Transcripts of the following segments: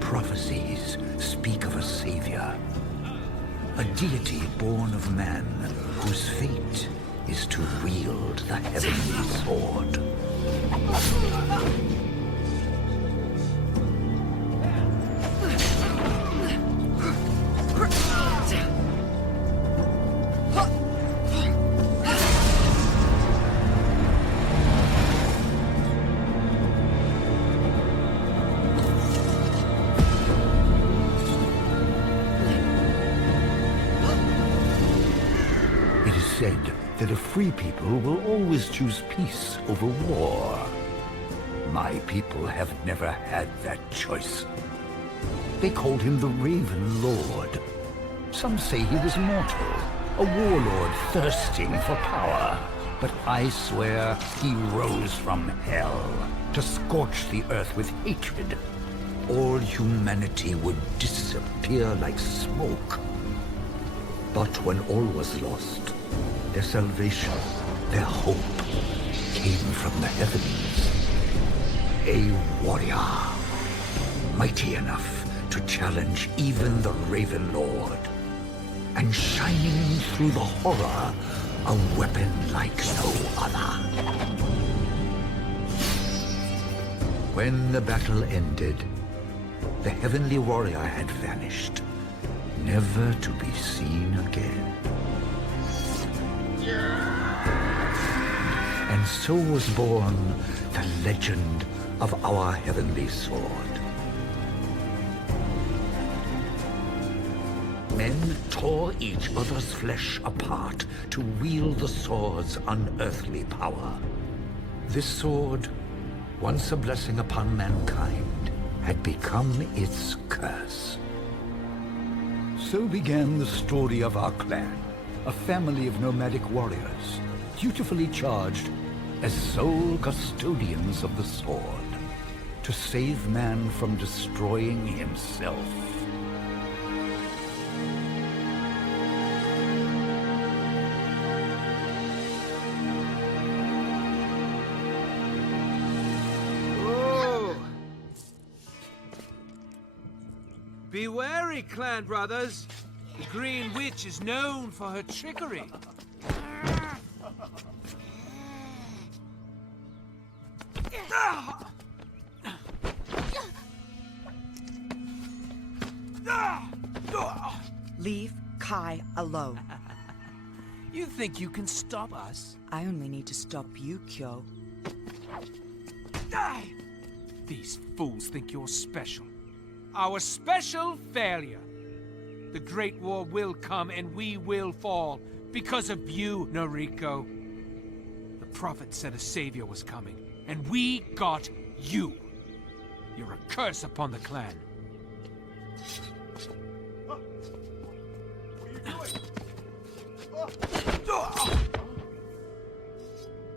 Prophecies speak of a savior, a deity born of man whose fate is to wield the heavenly sword. Said that a free people will always choose peace over war. My people have never had that choice. They called him the Raven Lord. Some say he was mortal, a warlord thirsting for power. But I swear he rose from hell to scorch the earth with hatred. All humanity would disappear like smoke. But when all was lost, their salvation, their hope, came from the heavens. A warrior, mighty enough to challenge even the Raven Lord, and shining through the horror, a weapon like no other. When the battle ended, the heavenly warrior had vanished, never to be seen again. And so was born the legend of our heavenly sword. Men tore each other's flesh apart to wield the sword's unearthly power. This sword, once a blessing upon mankind, had become its curse. So began the story of our clan. A family of nomadic warriors, dutifully charged as sole custodians of the sword, to save man from destroying himself. Oh. Be wary, clan brothers. The Green Witch is known for her trickery. Leave Kai alone. You think you can stop us? I only need to stop you, Kyo. Die! These fools think you're special. Our special failure. The Great War will come and we will fall because of you, Noriko. The prophet said a savior was coming, and we got you. You're a curse upon the clan.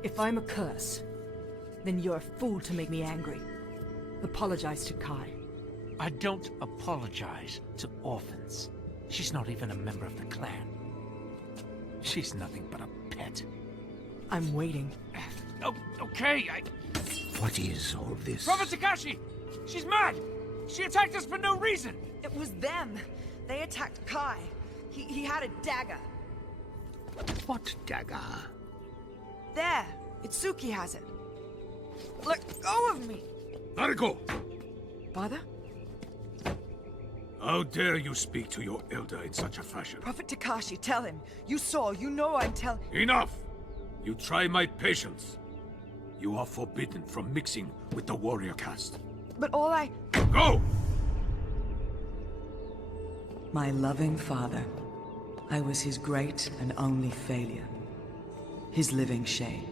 If I'm a curse, then you're a fool to make me angry. Apologize to Kai. I don't apologize to orphans. She's not even a member of the clan. She's nothing but a pet. I'm waiting. Oh, okay, What is all this? Prophet Takashi! She's mad! She attacked us for no reason! It was them. They attacked Kai. He had a dagger. What dagger? There. Itsuki has it. Let go of me. Nariko! Father? How dare you speak to your elder in such a fashion? Prophet Takashi, tell him. You saw, you know I'm telling... Enough! You try my patience. You are forbidden from mixing with the warrior caste. But all I... Go! My loving father. I was his great and only failure. His living shame.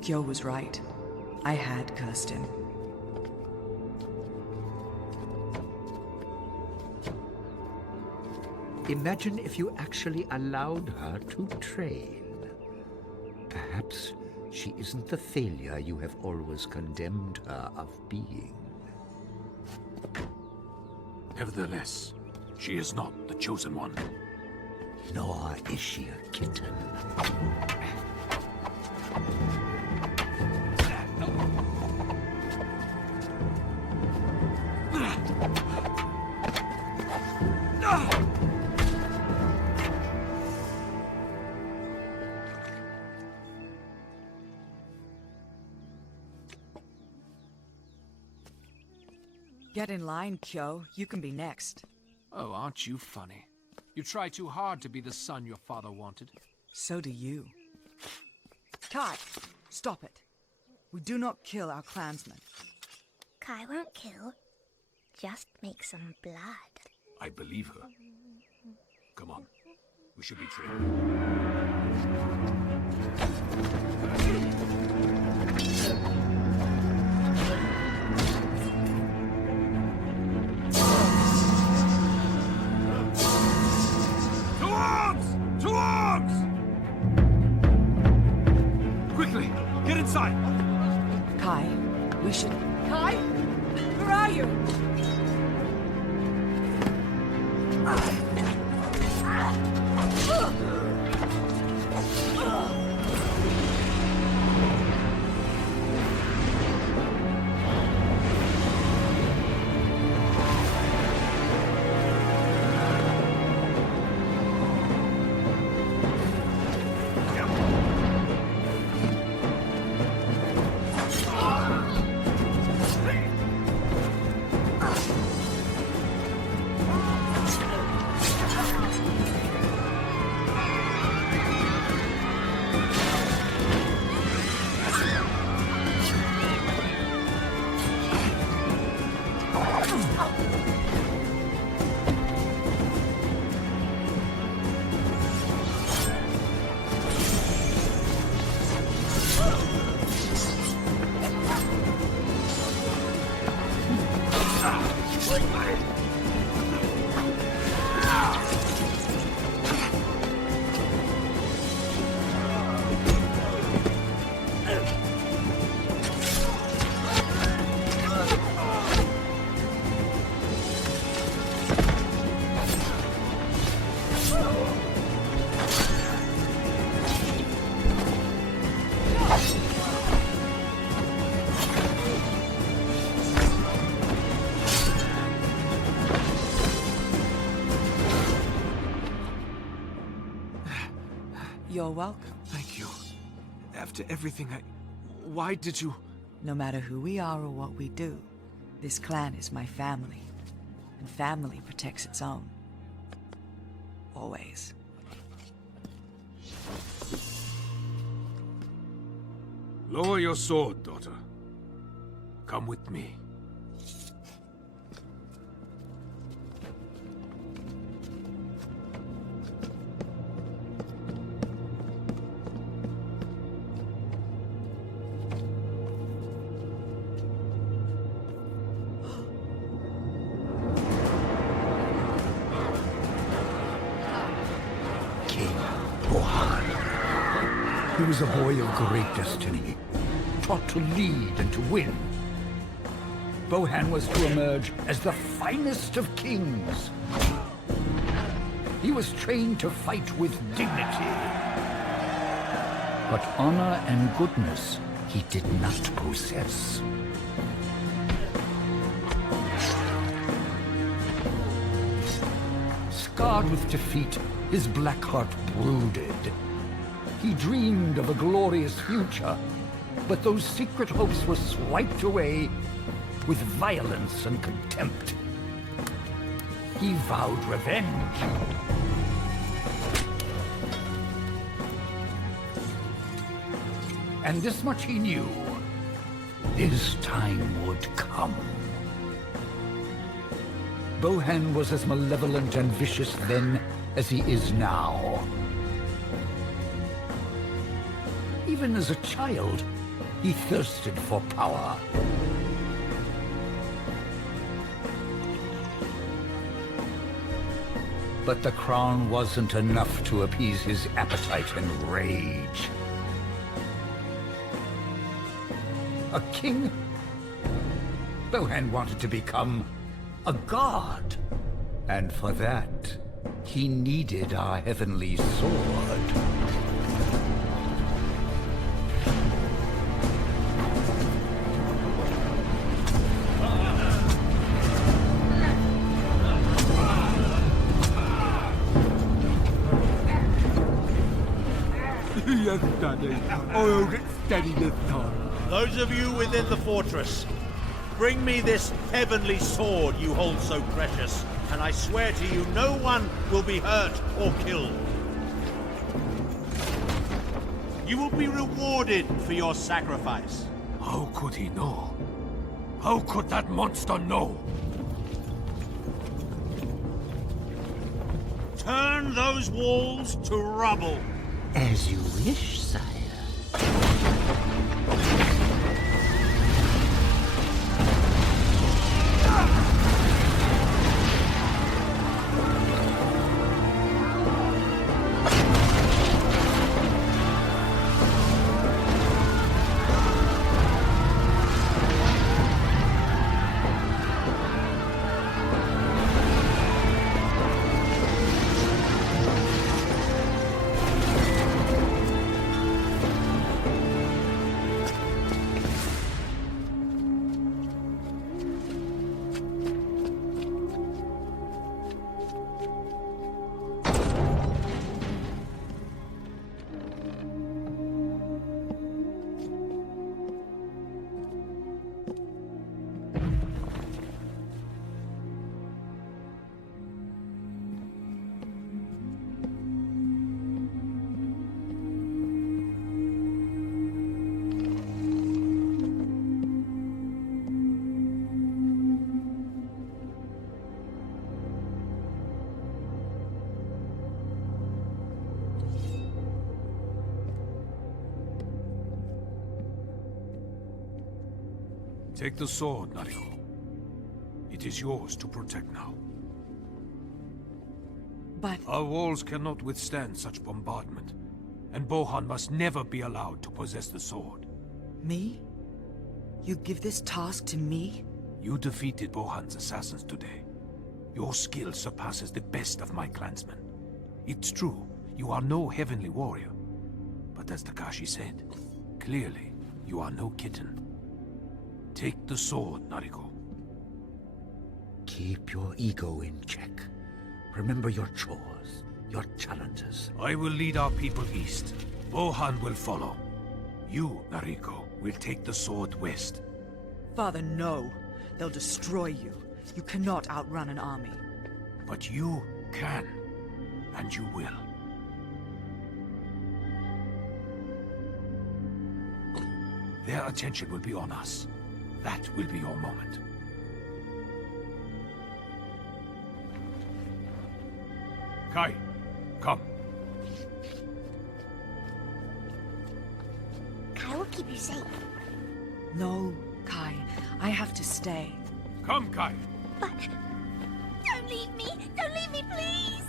Kyo was right. I had cursed him. Imagine if you actually allowed her to train. Perhaps she isn't the failure you have always condemned her of being. Nevertheless, she is not the chosen one. Nor is she a kitten. Get in line, Kyo. You can be next. Oh, aren't you funny? You try too hard to be the son your father wanted. So do you. Kai, stop it. We do not kill our clansmen. Kai won't kill, just make some blood. I believe her. Come on. We should be trained. To arms! Quickly, get inside! Kai, we should... Kai? Where are you? You're welcome. Thank you. After everything Why did you... No matter who we are or what we do, this clan is my family. And family protects its own. Always. Lower your sword, daughter. Come with me. He was a boy of great destiny, taught to lead and to win. Bohan was to emerge as the finest of kings. He was trained to fight with dignity. But honor and goodness he did not possess. Scarred with defeat, his black heart brooded. He dreamed of a glorious future, but those secret hopes were swiped away with violence and contempt. He vowed revenge. And this much he knew. His time would come. Bohan was as malevolent and vicious then as he is now. Even as a child, He thirsted for power. But the crown wasn't enough to appease his appetite and rage. A king? Bohan wanted to become a god. And for that, he needed our heavenly sword. Yes, Daddy. Hold it steady this time. Those of you within the fortress, bring me this heavenly sword you hold so precious, and I swear to you no one will be hurt or killed. You will be rewarded for your sacrifice. How could he know? How could that monster know? Turn those walls to rubble. As you wish, sire. Take the sword, Nariko. It is yours to protect now. But Our walls cannot withstand such bombardment, and Bohan must never be allowed to possess the sword. me? You give this task to me? You defeated Bohan's assassins today. Your skill surpasses the best of my clansmen. It's true, you are no heavenly warrior. But as Takashi said, clearly, you are no kitten. Take the sword, Nariko. Keep your ego in check. Remember your chores, your challenges. I will lead our people east. Bohan will follow. You, Nariko, will take the sword west. Father, no. They'll destroy you. You cannot outrun an army. But you can, and you will. Their attention will be on us. That will be your moment. Kai, come. I will keep you safe. No, Kai. I have to stay. Come, Kai. But don't leave me! Don't leave me, please!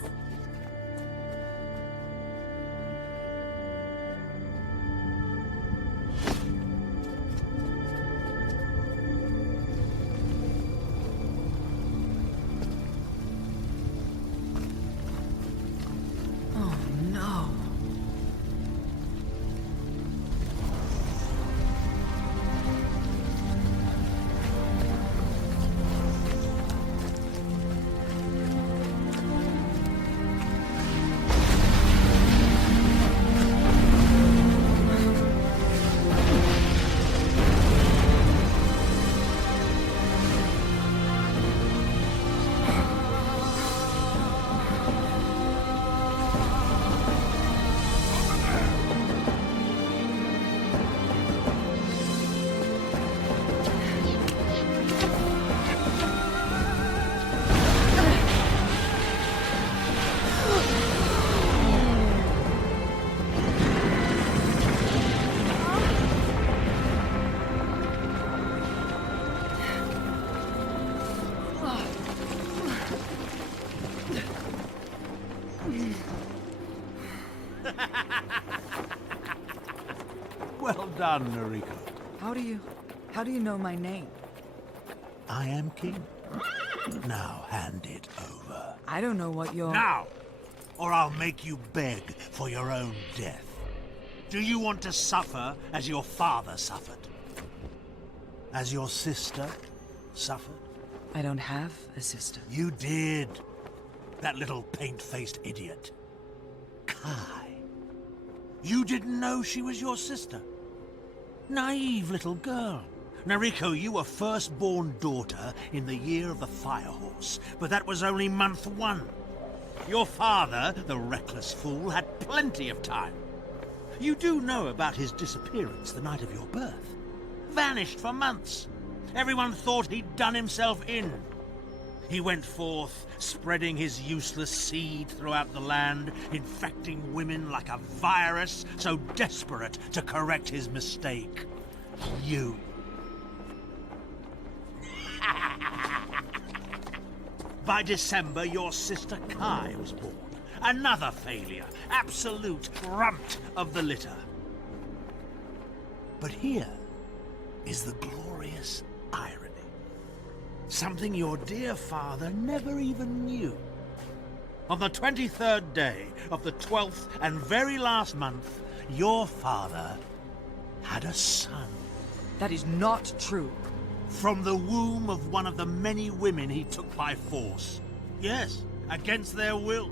Oh, no. done, Noriko. How do you know my name? I am king. Now hand it over. I don't know what you're... Now! Or I'll make you beg for your own death. Do you want to suffer as your father suffered? As your sister suffered? I don't have a sister. You did. That little paint-faced idiot. Kai. You didn't know she was your sister? Naive little girl. Nariko, you were first-born daughter in the year of the Firehorse, but that was only month 1. Your father, the reckless fool, had plenty of time. You do know about his disappearance the night of your birth. Vanished for months. Everyone thought he'd done himself in. He went forth, spreading his useless seed throughout the land, infecting women like a virus, so desperate to correct his mistake. You. By December, your sister Kai was born. Another failure. Absolute runt of the litter. But here is the glorious irony. Something your dear father never even knew. On the 23rd day of the 12th and very last month, your father had a son. That is not true. From the womb of one of the many women he took by force. Yes, against their will.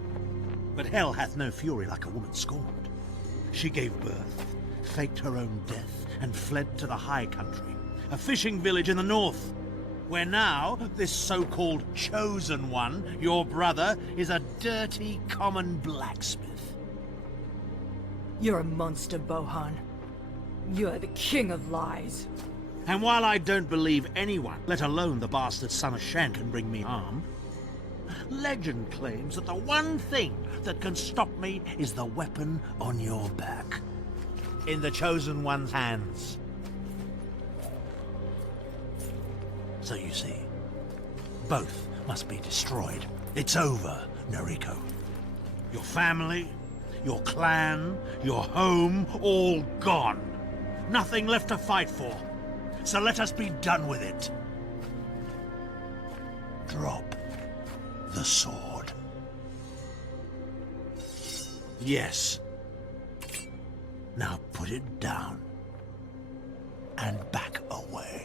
But hell hath no fury like a woman scorned. She gave birth, faked her own death, and fled to the High Country, a fishing village in the north, where now this so-called chosen one, your brother, is a dirty, common blacksmith. You're a monster, Bohan. You're the king of lies. And while I don't believe anyone, let alone the bastard son of Shan, can bring me harm, legend claims that the one thing that can stop me is the weapon on your back. In the Chosen One's hands. So you see, both must be destroyed. It's over, Noriko. Your family, your clan, your home, all gone. Nothing left to fight for. So let us be done with it. Drop the sword. Yes. Now put it down and back away.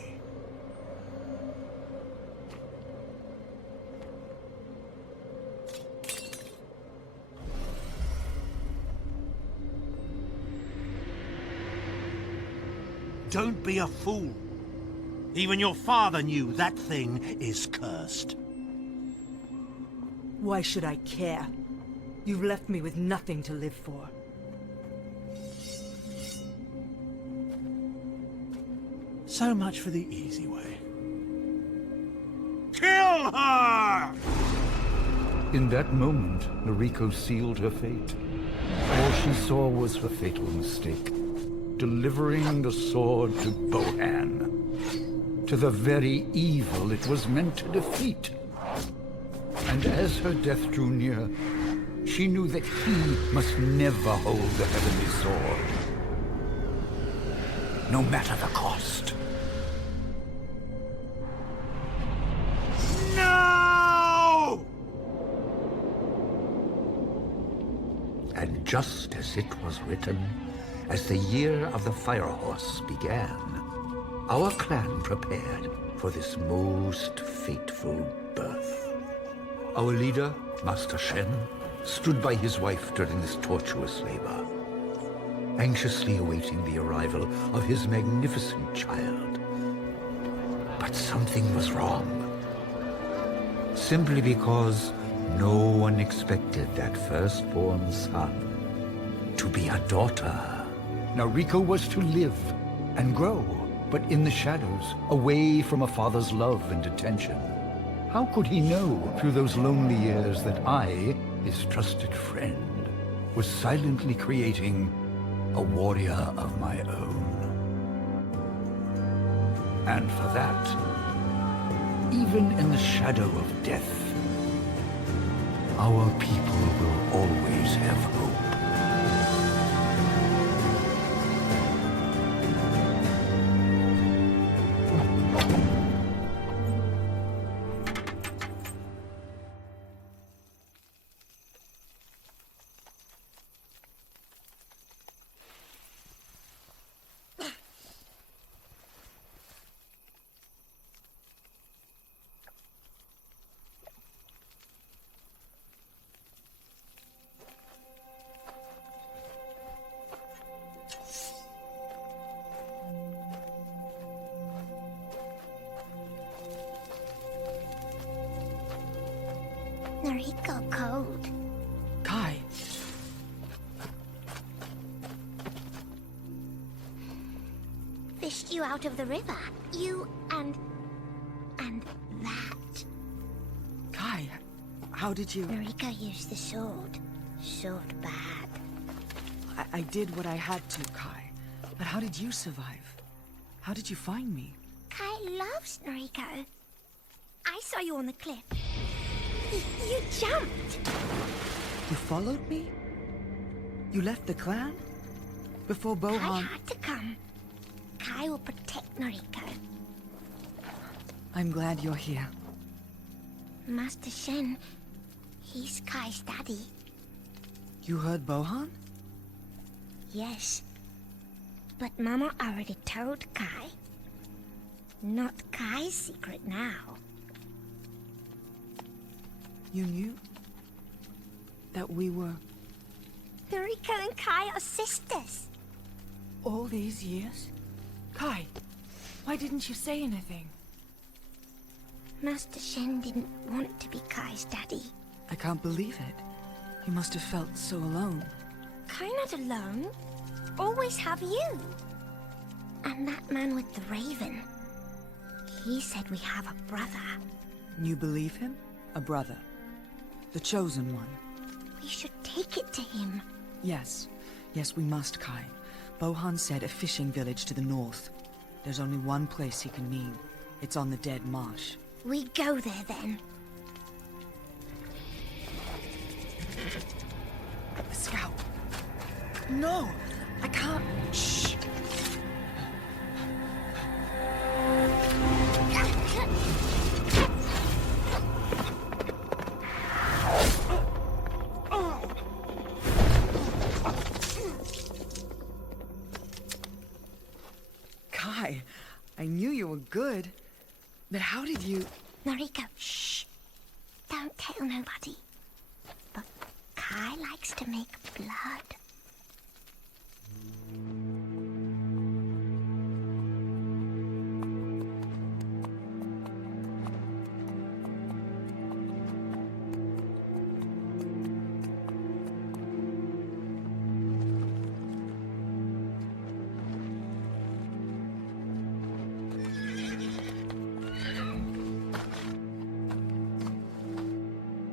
Don't be a fool. Even your father knew that thing is cursed. Why should I care? You've left me with nothing to live for. So much for the easy way. Kill her! In that moment, Noriko sealed her fate. All she saw was her fatal mistake. Delivering the sword to Bohan. To the very evil it was meant to defeat. And as her death drew near, she knew that he must never hold the heavenly sword. No matter the cost. No! And just as it was written, as the year of the Firehorse began, our clan prepared for this most fateful birth. Our leader, Master Shen, stood by his wife during this tortuous labor, anxiously awaiting the arrival of his magnificent child. But something was wrong. Simply because no one expected that firstborn son to be a daughter. Noriko was to live and grow, but in the shadows, away from a father's love and attention. How could he know through those lonely years that I, his trusted friend, was silently creating a warrior of my own? And for that, even in the shadow of death, our people will always have hope. Noriko cold. Kai, Fished you out of the river. You and that. Kai, how did you... Noriko used the sword. Sword bad. I did what I had to, Kai. But how did you survive? How did you find me? Kai loves Noriko. I saw you on the cliff. You jumped. You followed me? You left the clan? Before Kai Bohan... had to come. Kai will protect Noriko. I'm glad you're here. Master Shen, he's Kai's daddy. You heard Bohan? Yes. But Mama already told Kai. Not Kai's secret now. You knew? That we were... Noriko and Kai are sisters. All these years? Kai, why didn't you say anything? Master Shen didn't want to be Kai's daddy. I can't believe it. You must have felt so alone. Kai not alone. Always have you. And that man with the raven. He said we have a brother. You believe him? A brother. The chosen one. We should take it to him. Yes. Yes, we must, Kai. Bohan said a fishing village to the north. There's only one place he can mean. It's on the Dead Marsh. We go there then. The scout. No! I can't... Shh! Kai, I knew you were good. But how did you... Noriko, shh. Don't tell nobody. But Kai likes to make blood.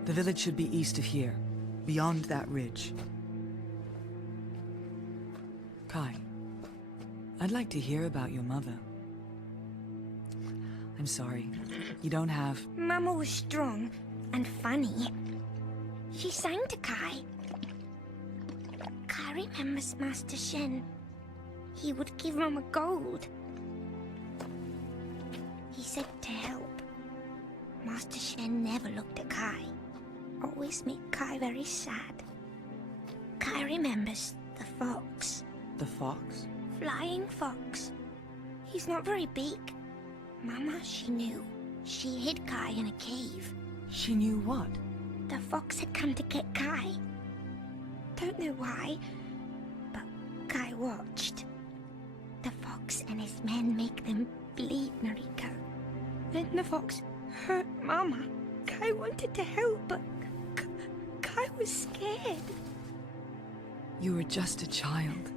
The village should be east of here, beyond that ridge. Kai, I'd like to hear about your mother. I'm sorry, you don't have... Mama was strong and funny. She sang to Kai. Kai remembers Master Shen. He would give Mama gold. He said to help. Master Shen never looked at Kai. Always made Kai very sad. Kai remembers the fox. The fox? Flying fox. He's not very big. Mama, she knew. She hid Kai in a cave. She knew what? The fox had come to get Kai. Don't know why, but Kai watched. The fox and his men make them bleed Noriko. Then the fox hurt Mama. Kai wanted to help, but Kai was scared. You were just a child.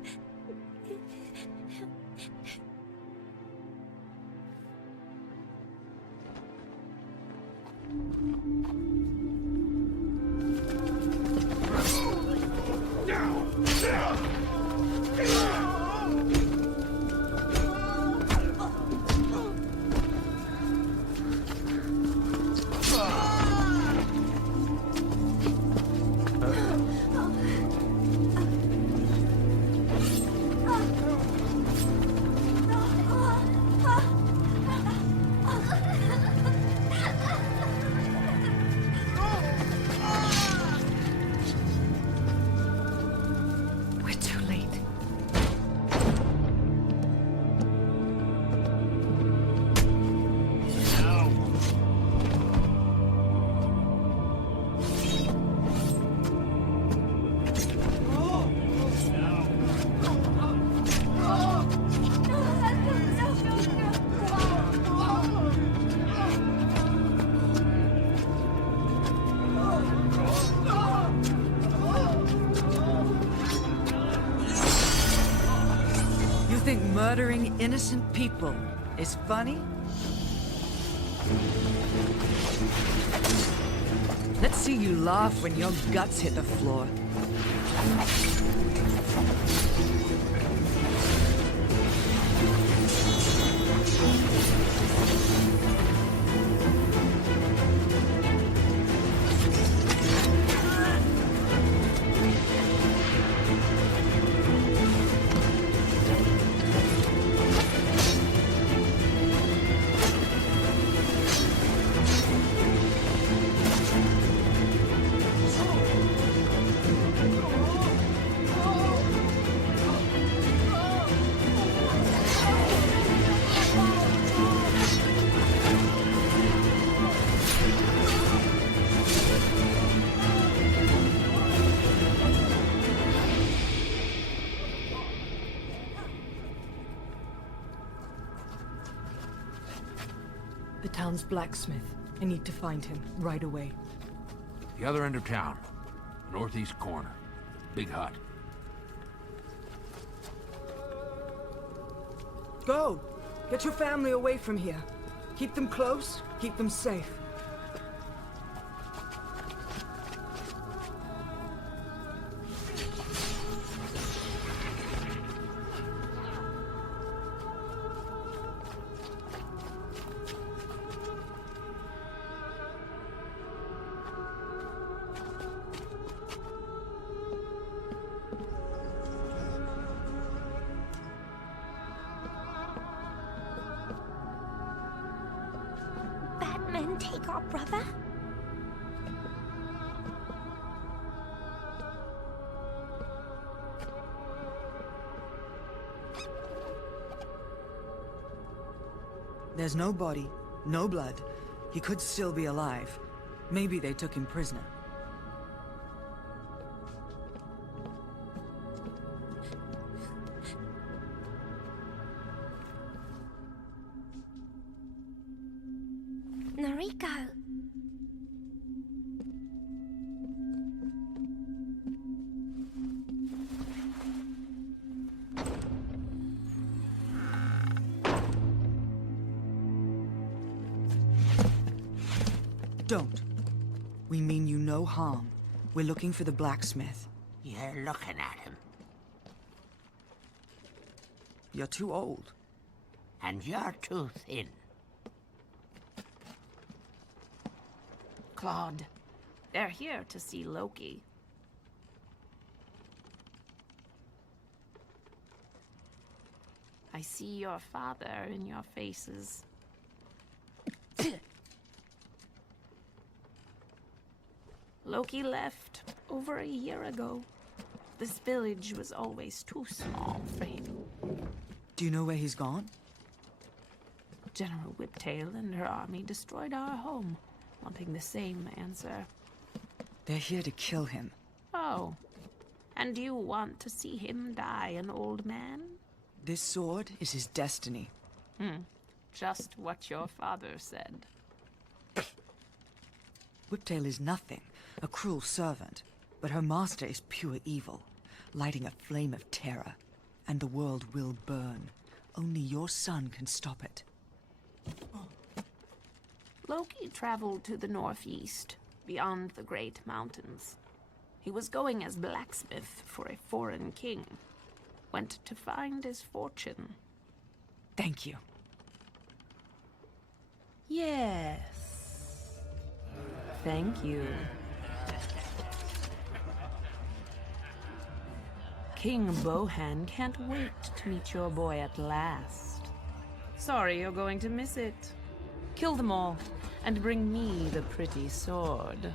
murdering innocent people is funny? Let's see you laugh when your guts hit the floor. The town's blacksmith. I need to find him right away. The other end of town. Northeast corner. Big hut. Go! Get your family away from here. Keep them close, keep them safe. Men take our brother? There's no body, no blood. He could still be alive. Maybe they took him prisoner. Noriko. Don't. We mean you no harm. We're looking for the blacksmith. You're looking at him. You're too old. And you're too thin. Claude, they're here to see Loki. I see your father in your faces. Loki left over a year ago. This village was always too small for him. Do you know where he's gone? General Whiptail and her army destroyed our home, wanting the same answer. They're here to kill him. Oh, and you want to see him die an old man? This sword is his destiny. Just what your father said. Whiptail is nothing, a cruel servant. But her master is pure evil, lighting a flame of terror. And the world will burn. Only your son can stop it. Loki traveled to the northeast, beyond the Great Mountains. He was going as blacksmith for a foreign king. Went to find his fortune. Thank you. Yes. Thank you. King Bohan can't wait to meet your boy at last. Sorry you're going to miss it. Kill them all, and bring me the pretty sword.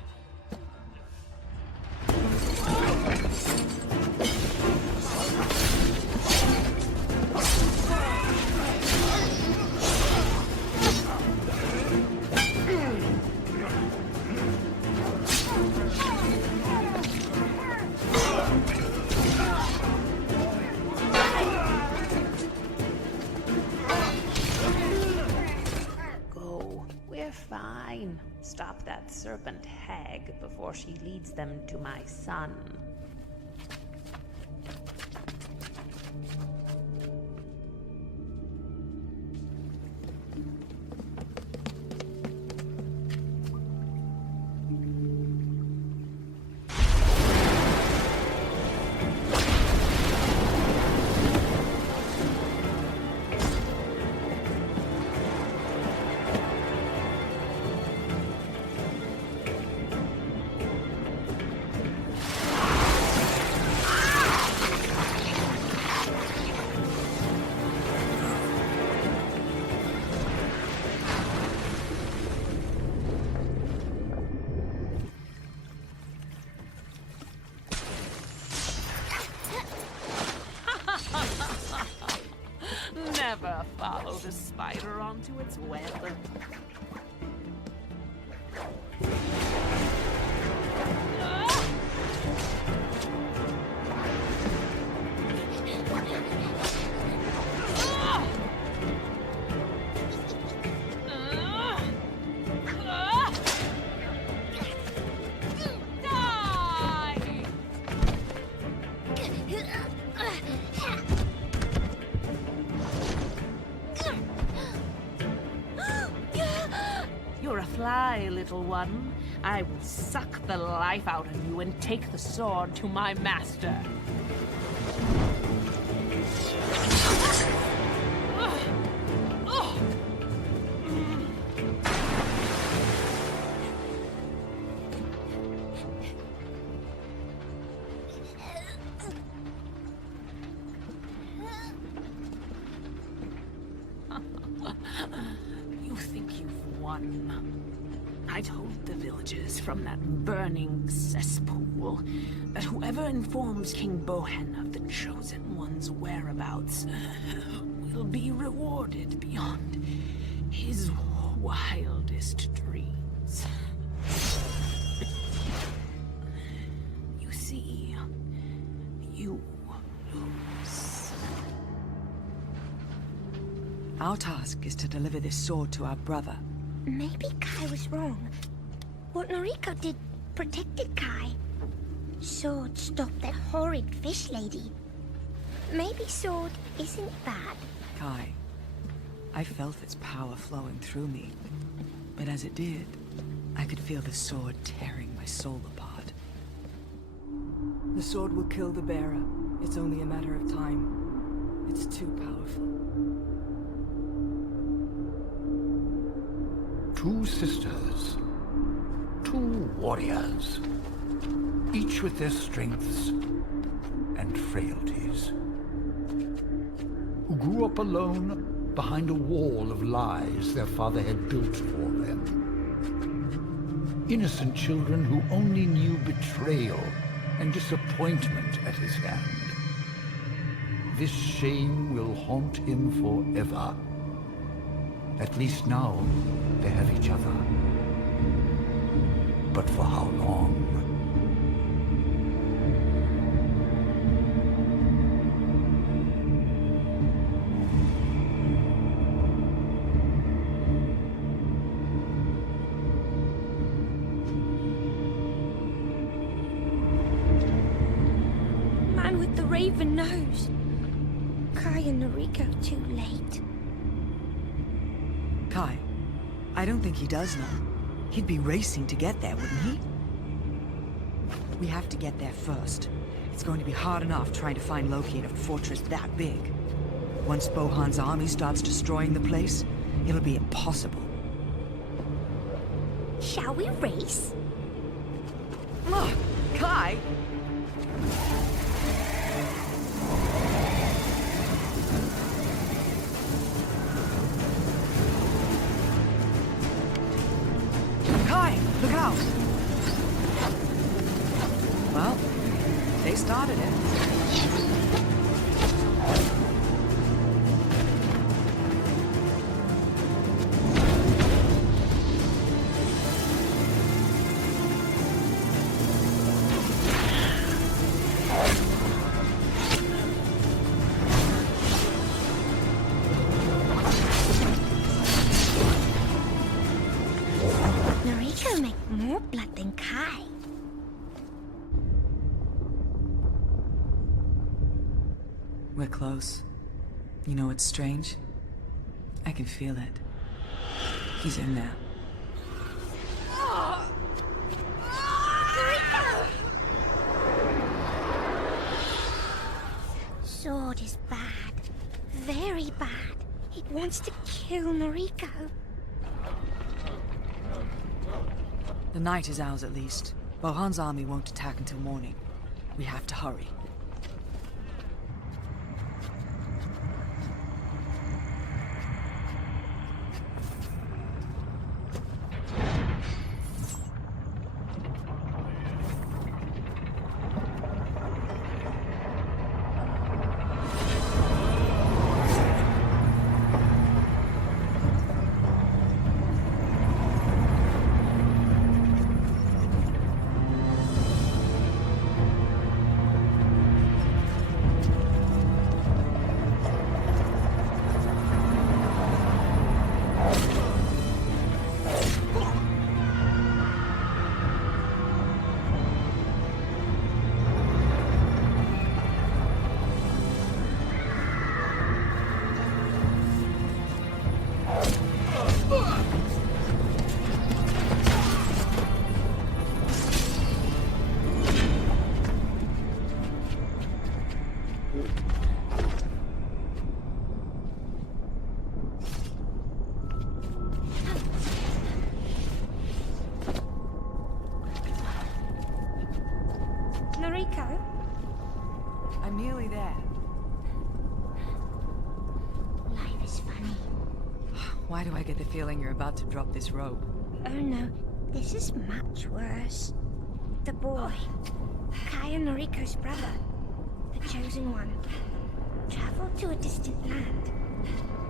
Fine. Stop that serpent hag before she leads them to my son. a spider onto its web. You're a fly, little one. I will suck the life out of you and take the sword to my master. You think you've won? I told the villagers from that burning cesspool that whoever informs King Bohan of the Chosen One's whereabouts will be rewarded beyond his wildest dreams. You see, you lose. Our task is to deliver this sword to our brother. Maybe Kai was wrong. What Noriko did protected Kai. Sword stopped that horrid fish lady. Maybe sword isn't bad. Kai, I felt its power flowing through me. But as it did, I could feel the sword tearing my soul apart. The sword will kill the bearer. It's only a matter of time. It's too powerful. Two sisters, two warriors, each with their strengths and frailties, who grew up alone behind a wall of lies their father had built for them. Innocent children who only knew betrayal and disappointment at his hand. This shame will haunt him forever. At least now, they have each other. But for how long? Man with the raven nose. Kai and Noriko too late. Kai, I don't think he does know. He'd be racing to get there, wouldn't he? We have to get there first. It's going to be hard enough trying to find Loki in a fortress that big. Once Bohan's army starts destroying the place, it'll be impossible. Shall we race? Look, Kai! Kai, look out! Well, they started it. Noriko make more blood than Kai. We're close. You know what's strange? I can feel it. He's in there. Noriko! Sword is bad. Very bad. It wants to kill Noriko. The night is ours at least. Bohan's army won't attack until morning. We have to hurry. Why do I get the feeling you're about to drop this rope? Oh no, this is much worse. The boy, Kai and Noriko's brother, the Chosen One, traveled to a distant land,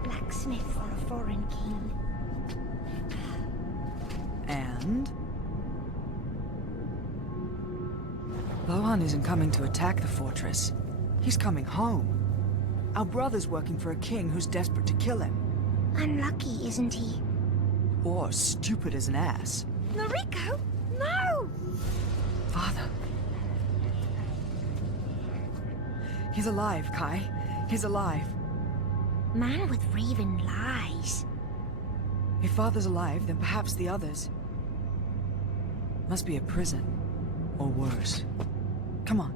blacksmith for a foreign king. And? Bohan isn't coming to attack the fortress. He's coming home. Our brother's working for a king who's desperate to kill him. Unlucky, isn't he? Or stupid as an ass. Noriko? No! Father. He's alive, Kai. He's alive. Man with raven lies. If Father's alive, then perhaps the others. Must be a prison. Or worse. Come on.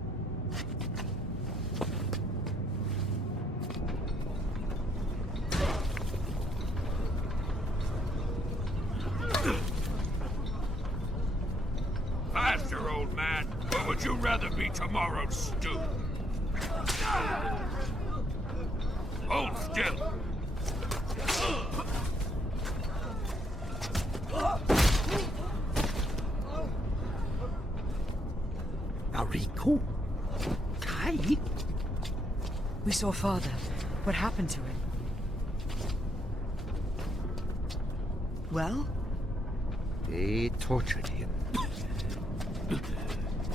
Faster, old man, or would you rather be tomorrow's stew? Hold still. Nariko? Kai? We saw Father. What happened to him? Well? They tortured him.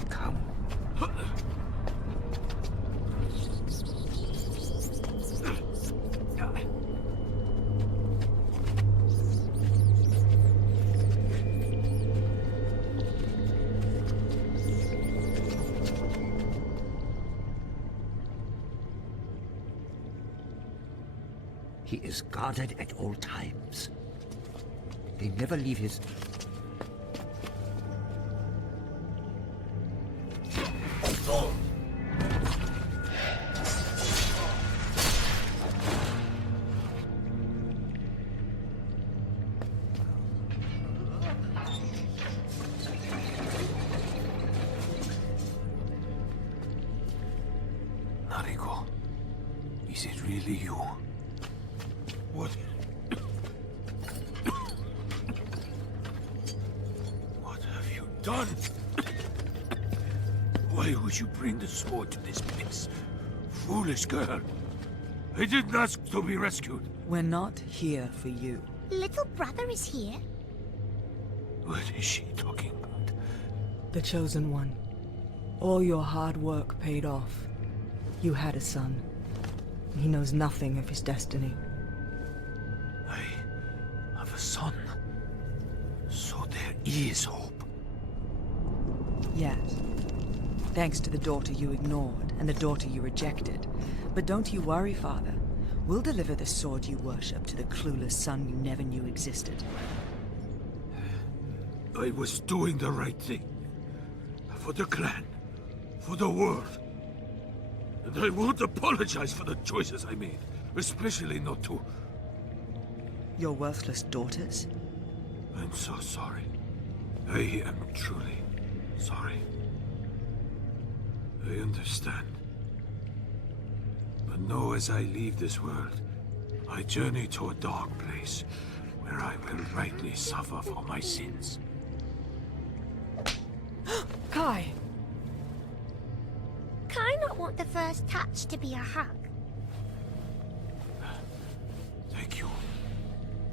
Come. He is guarded at all times. They never leave his... Nariko, is it really you? What? What have you done? Why would you bring the sword to this place? Foolish girl. I didn't ask to be rescued. We're not here for you. Little brother is here. What is she talking about? The Chosen One. All your hard work paid off. You had a son. He knows nothing of his destiny. I have a son. So there is hope. Yes. Thanks to the daughter you ignored and the daughter you rejected. But don't you worry, Father. We'll deliver the sword you worship to the clueless son you never knew existed. I was doing the right thing. For the clan. For the world. And I won't apologize for the choices I made. Especially not to... Your worthless daughters? I'm so sorry. I am truly sorry. I understand. But know as I leave this world, I journey to a dark place where I will rightly suffer for my sins. Kai! Kai not want the first touch to be a hug. Thank you,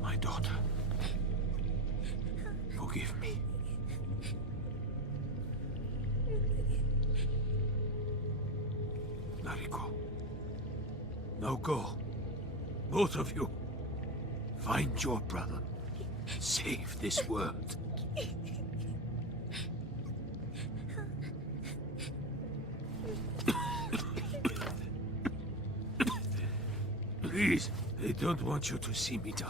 my daughter. Forgive me. Nariko. Now go. Both of you. Find your brother. Save this world. Please, I don't want you to see me die.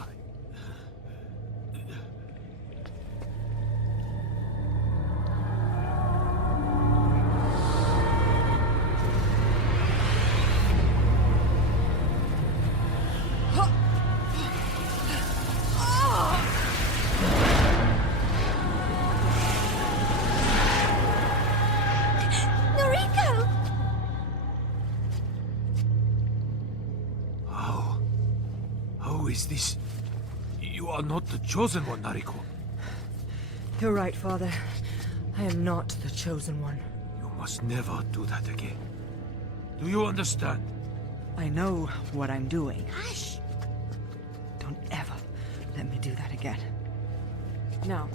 Noriko! How is this are not the Chosen One, Nariko. You're right, Father. I am not the Chosen One. You must never do that again. Do you understand? I know what I'm doing. Hush! Don't ever let me do that again. Now,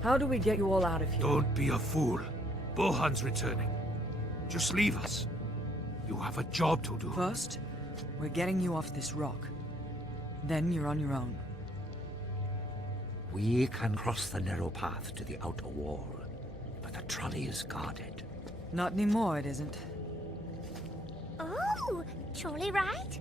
how do we get you all out of here? Don't be a fool. Bohan's returning. Just leave us. You have a job to do. First, we're getting you off this rock. Then you're on your own. We can cross the narrow path to the outer wall, but the trolley is guarded. Not anymore, it isn't. Oh, trolley ride?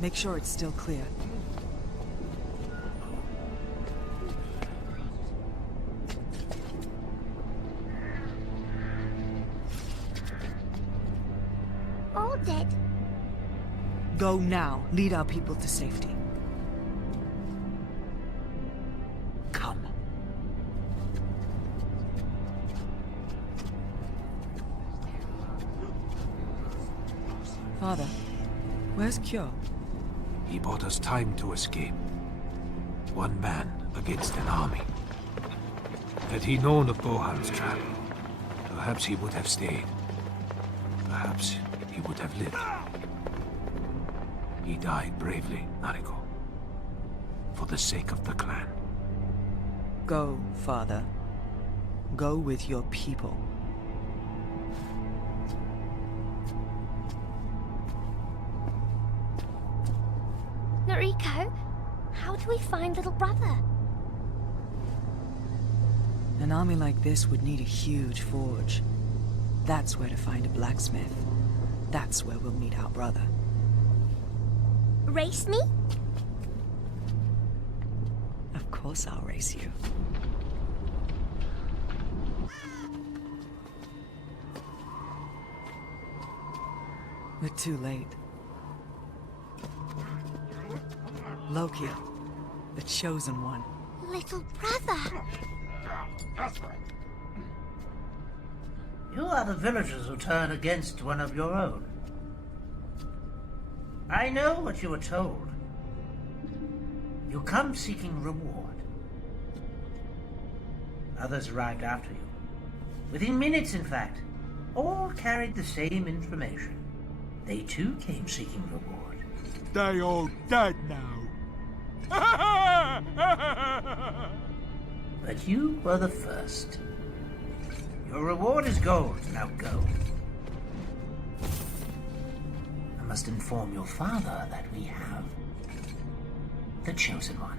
Make sure it's still clear. All dead. Go now. Lead our people to safety. Come. Father, where's Kyo? He bought us time to escape. One man against an army. Had he known of Bohan's trap, perhaps he would have stayed. Perhaps he would have lived. He died bravely, Nariko. For the sake of the clan. Go, Father. Go with your people. Noriko, how do we find little brother? An army like this would need a huge forge. That's where to find a blacksmith. That's where we'll meet our brother. Race me? Of course I'll race you. We're too late. Loki, the Chosen One. Little brother. You are the villagers who turn against one of your own. I know what you were told. You come seeking reward. Others arrived after you. Within minutes, in fact. All carried the same information. They too came seeking reward. They all dead now. But you were the first. Your reward is gold. Now go. I must inform your father that we have the Chosen One.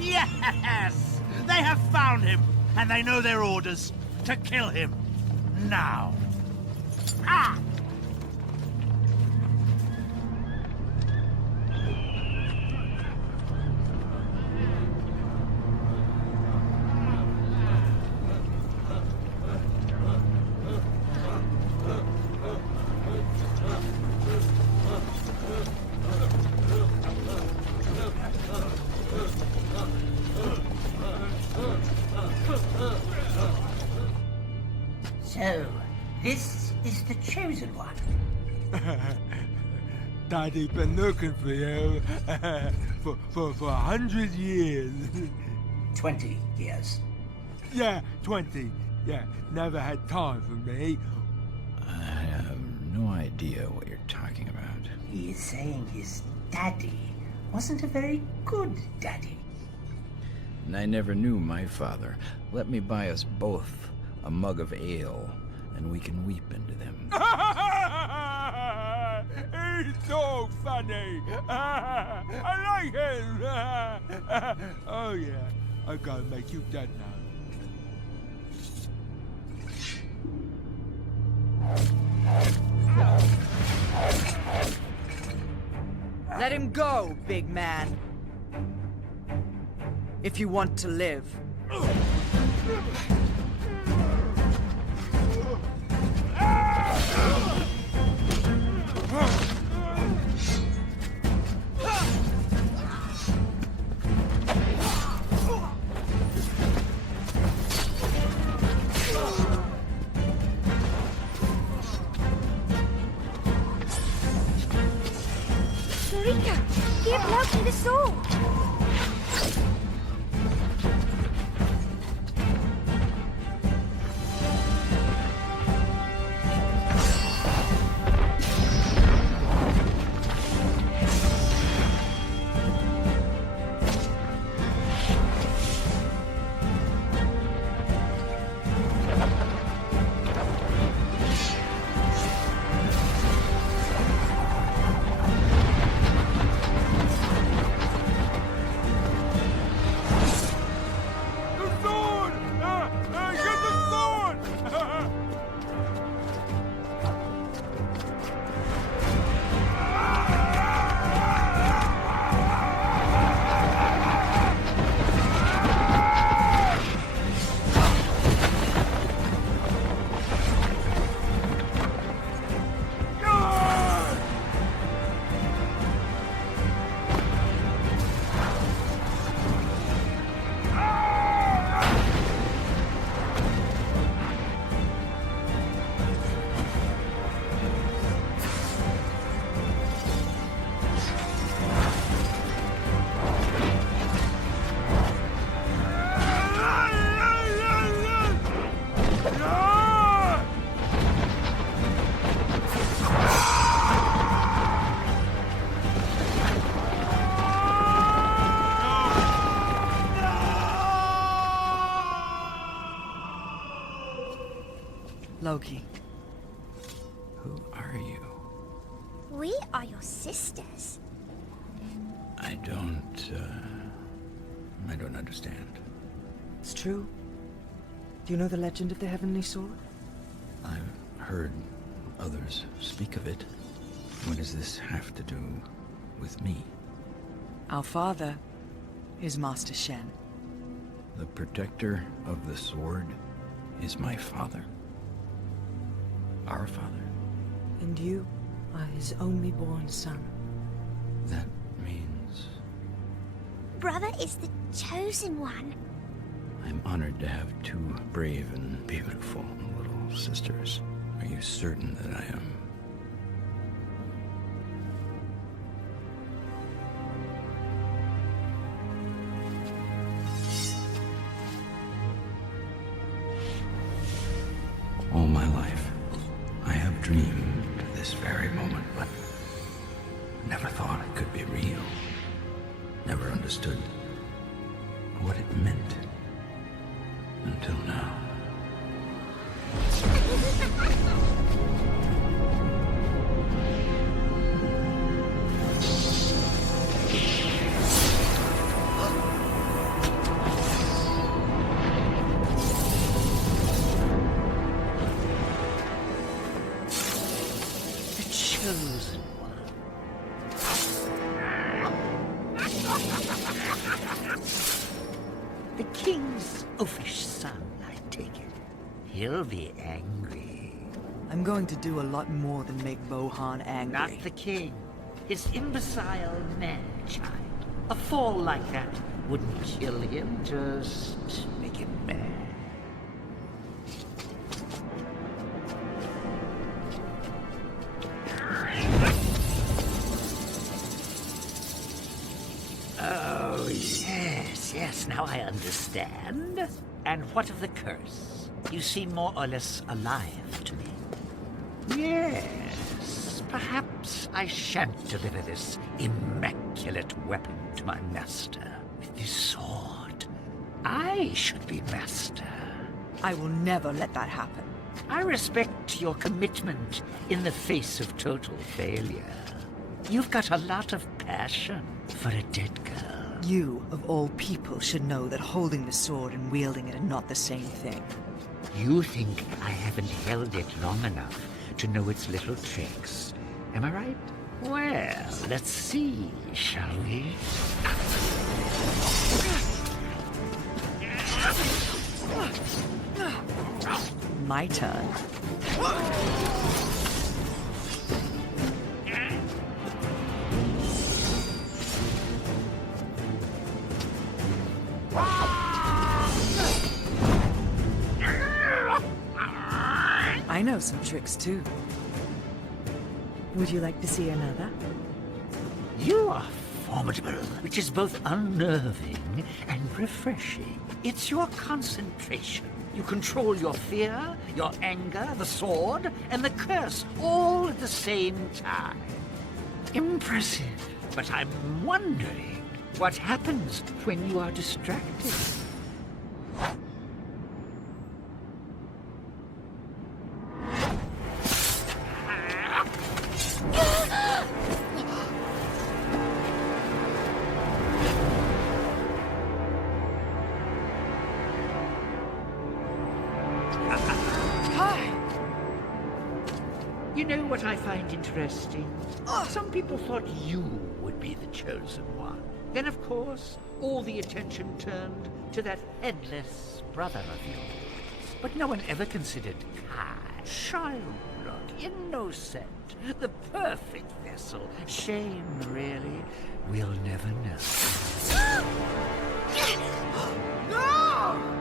Yes! They have found him, and they know their orders to kill him. Now. Ah! So, this is the Chosen One. Daddy's been looking for you for 100 years. 20 years. Yeah, 20. Yeah, never had time for me. I have no idea what you're talking about. He is saying his daddy wasn't a very good daddy. And I never knew my father. Let me buy us both a mug of ale, and we can weep into them. He's so funny. I like him. Oh yeah, I gotta make you dead now. Let him go, big man. If you want to live. Narika, give Loki the sword! Loki. Who are you? We are your sisters. I don't understand. It's true. Do you know the legend of the Heavenly Sword? I've heard others speak of it. What does this have to do with me? Our father is Master Shen. The protector of the sword is my father. Our father. And you are his only born son. That means Brother is the chosen one. I'm honored to have two brave and beautiful little sisters. Are you certain that I am? All my life, I have dreamed this very moment, but never thought it could be real. Never understood what it meant until now. The chosen one. The king's oafish son, I take it. He'll be angry. I'm going to do a lot more than make Bohan angry. Not the king. His imbecile man-child. A fall like that wouldn't kill him, just make him mad. Oh, yes, now I understand. And what of the curse? You seem more or less alive to me. Yes, perhaps I shan't deliver this immaculate weapon to my master. With this sword, I should be master. I will never let that happen. I respect your commitment in the face of total failure. You've got a lot of passion for a dead girl. You, of all people, should know that holding the sword and wielding it are not the same thing. You think I haven't held it long enough to know its little tricks. Am I right? Well, let's see, shall we? My turn. I know some tricks too. Would you like to see another? You are formidable, which is both unnerving and refreshing. It's your concentration. You control your fear, your anger, the sword, and the curse all at the same time. Impressive. But I'm wondering what happens when you are distracted. You know what I find interesting? Some people thought you would be the chosen one. Then, of course, all the attention turned to that headless brother of yours. But no one ever considered Kai. Childlike, innocent, the perfect vessel. Shame, really. We'll never know. No!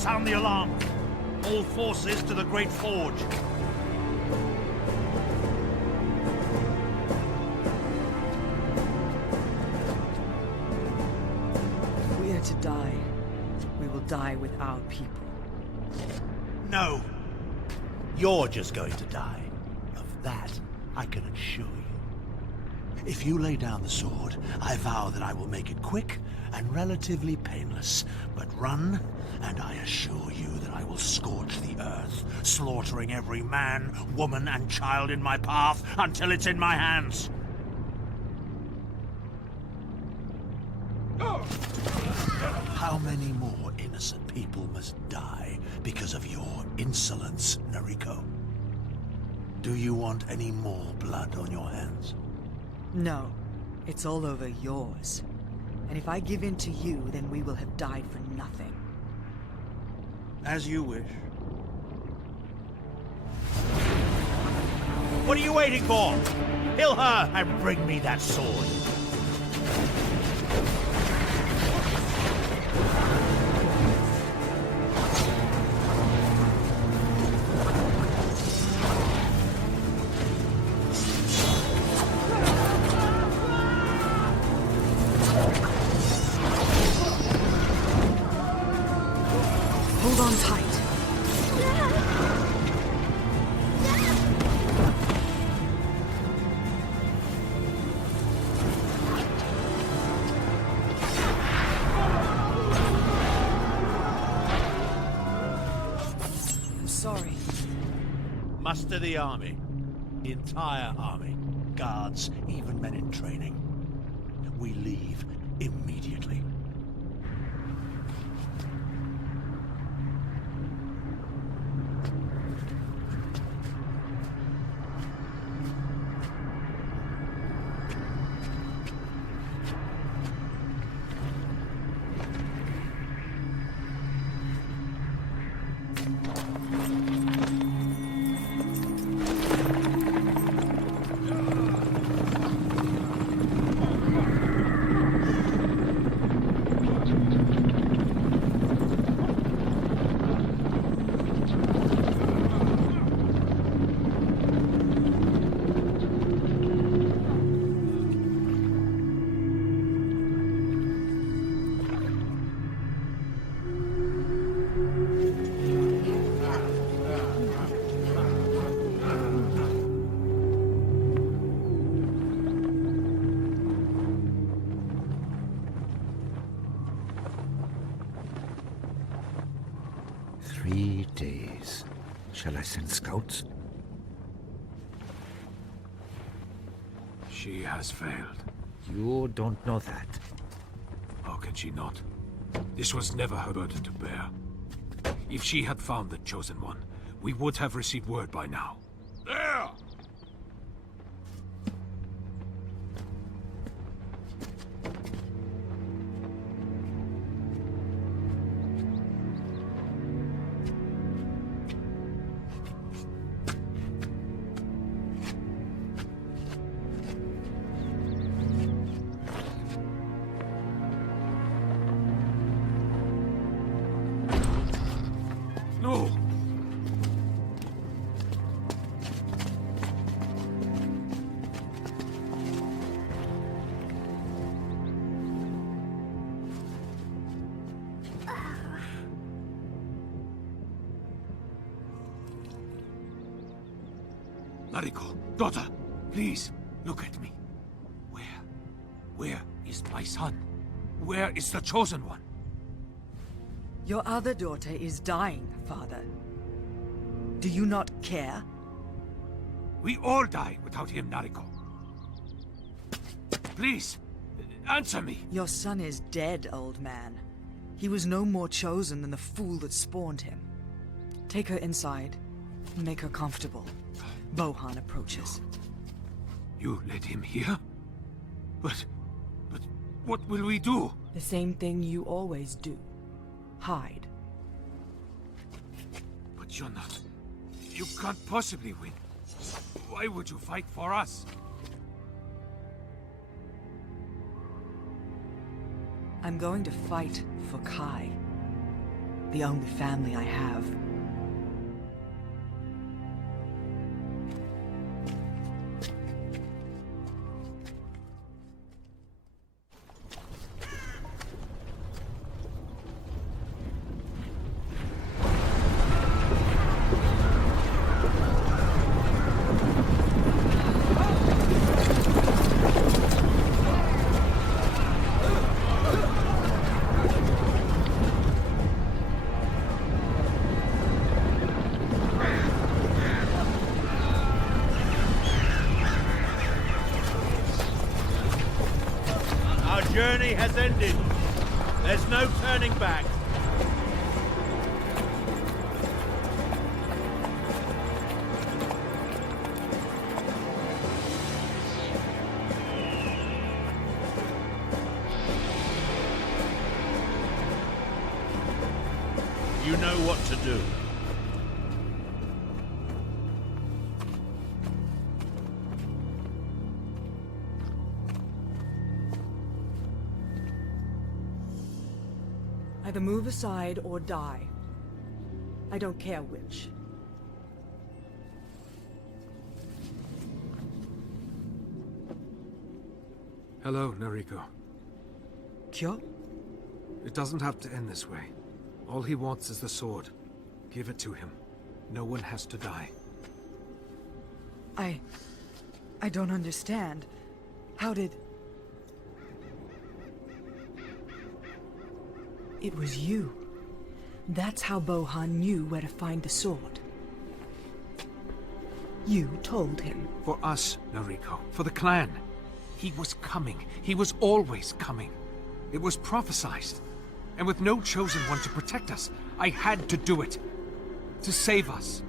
Sound the alarm. All forces to the Great Forge. If we are to die, we will die with our people. No. You're just going to die. Of that, I can assure you. If you lay down the sword, I vow that I will make it quick and relatively painless. But run, and I assure you that I will scorch the earth, slaughtering every man, woman, and child in my path until it's in my hands. How many more innocent people must die because of your insolence, Nariko? Do you want any more blood on your hands? No, it's all over yours. And if I give in to you, then we will have died for nothing. As you wish. What are you waiting for? Kill her and bring me that sword. Hold on tight. I'm sorry. Muster the army. The entire army. Guards, even men in training. We leave immediately. Shall I send scouts? She has failed. You don't know that. How can she not? This was never her burden to bear. If she had found the Chosen One, we would have received word by now. There! No! Nariko, daughter, please, look at me. Where is my son? Where is the Chosen One? Your other daughter is dying, father. Do you not care? We all die without him, Nariko. Please, answer me. Your son is dead, old man. He was no more chosen than the fool that spawned him. Take her inside and make her comfortable. Bohan approaches. You let him here? But what will we do? The same thing you always do. Hide. But you're not. You can't possibly win. Why would you fight for us? I'm going to fight for Kai. The only family I have. Our journey has ended. There's no turning back. You know what to do. Either move aside or die. I don't care which. Hello, Nariko. Kyo? It doesn't have to end this way. All he wants is the sword. Give it to him. No one has to die. I don't understand. How did... It was you. That's how Bohan knew where to find the sword. You told him. For us, Nariko. For the clan. He was coming. He was always coming. It was prophesized. And with no chosen one to protect us, I had to do it. To save us.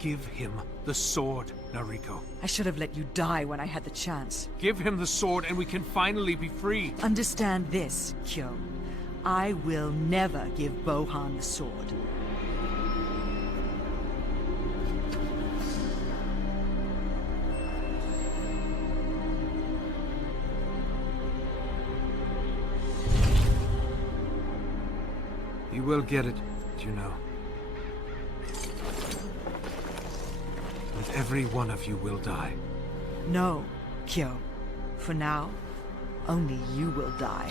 Give him the sword, Nariko. I should have let you die when I had the chance. Give him the sword and we can finally be free. Understand this, Kyo. I will never give Bohan the sword. You will get it, you know. And every one of you will die. No, Kyo. For now, only you will die.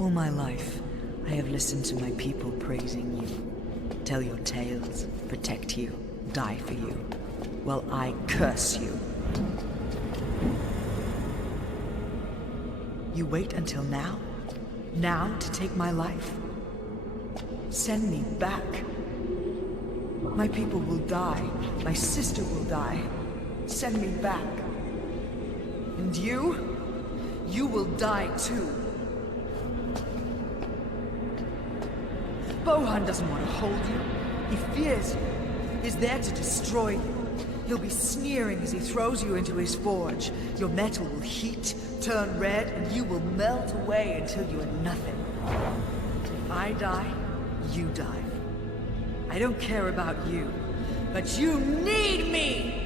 All my life, I have listened to my people praising you. Tell your tales, protect you, die for you. While I curse you. You wait until now? Now to take my life? Send me back. My people will die. My sister will die. Send me back. And you? You will die too. Bohan doesn't want to hold you. He fears you. He's there to destroy you. He'll be sneering as he throws you into his forge. Your metal will heat, turn red, and you will melt away until you are nothing. If I die, you die. I don't care about you, but you need me!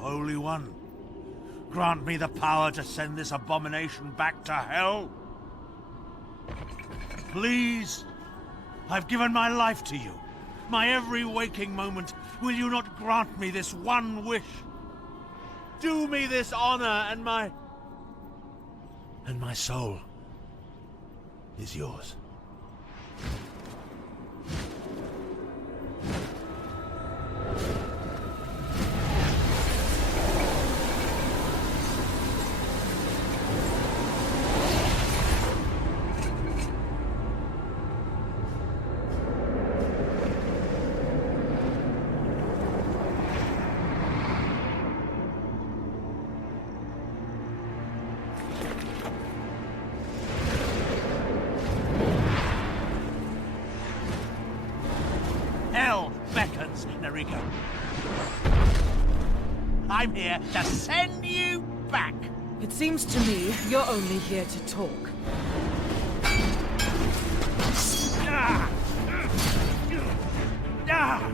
Holy One, grant me the power to send this abomination back to hell. Please, I've given my life to you, my every waking moment. Will you not grant me this one wish? Do me this honor, and my soul is yours. Hell beckons, Nariko. I'm here to send you back. It seems to me you're only here to talk. Ah! Ah!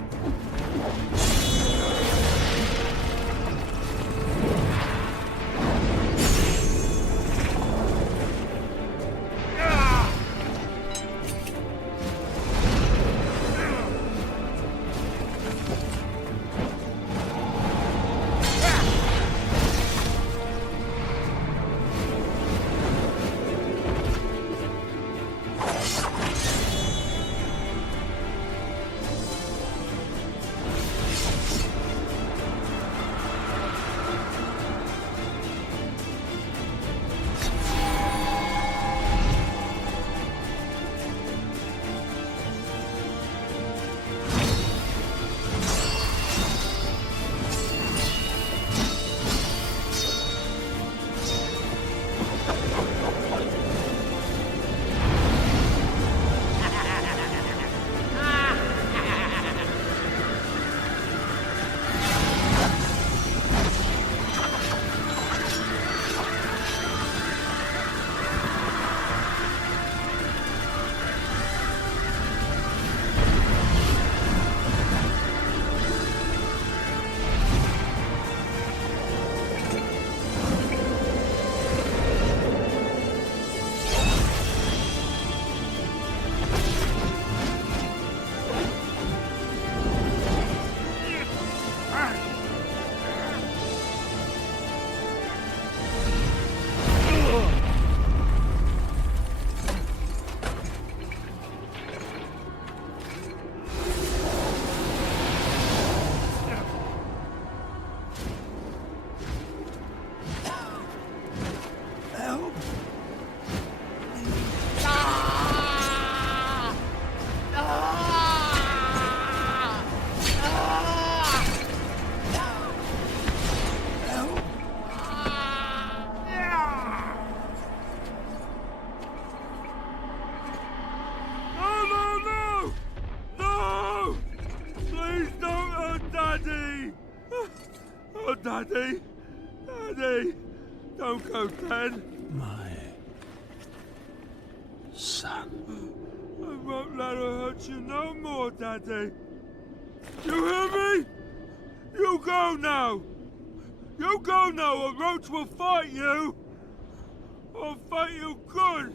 Daddy! Daddy! Don't go dead! My son. I won't let her hurt you no more, Daddy! You hear me? You go now! You go now, or Roach will fight you! I'll fight you good!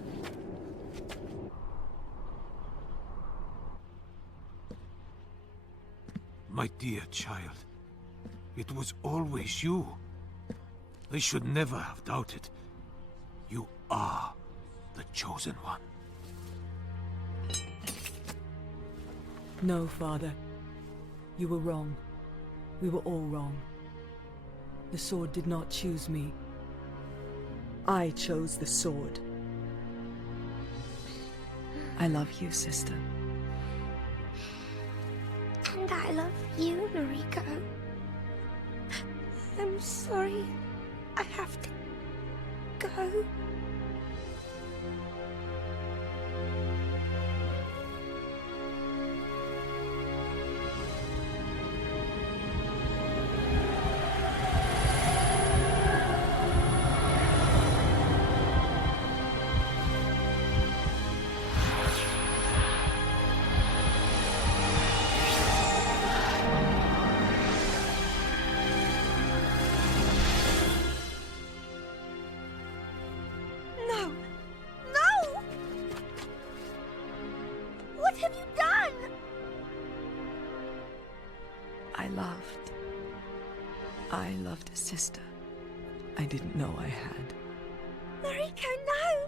My dear child, it was always you. I should never have doubted. You are the chosen one. No, Father. You were wrong. We were all wrong. The sword did not choose me. I chose the sword. I love you, sister. And I love you, Noriko. I'm sorry. I have to go. No! No! What have you done? I loved a sister I didn't know I had. Noriko, no!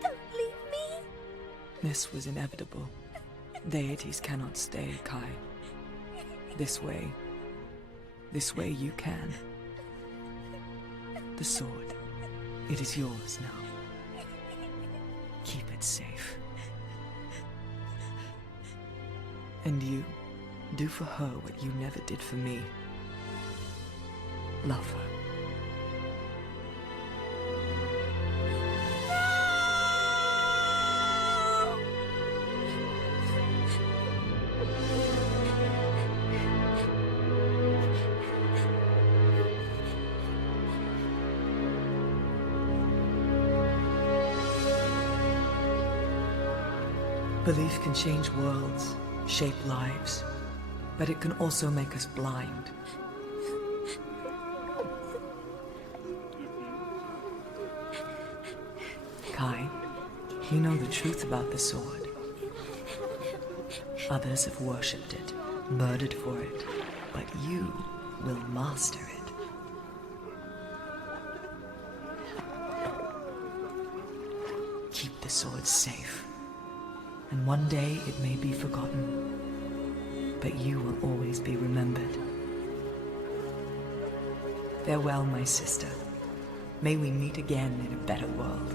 Don't leave me! This was inevitable. Deities cannot stay, Kai. This way you can. The sword, it is yours now. Keep it safe. And you, do for her what you never did for me. Love her. Belief can change worlds, shape lives, but it can also make us blind. Kai, you know the truth about the sword. Others have worshipped it, murdered for it, but you will master it. Keep the sword safe. And one day it may be forgotten, but you will always be remembered. Farewell, my sister. May we meet again in a better world.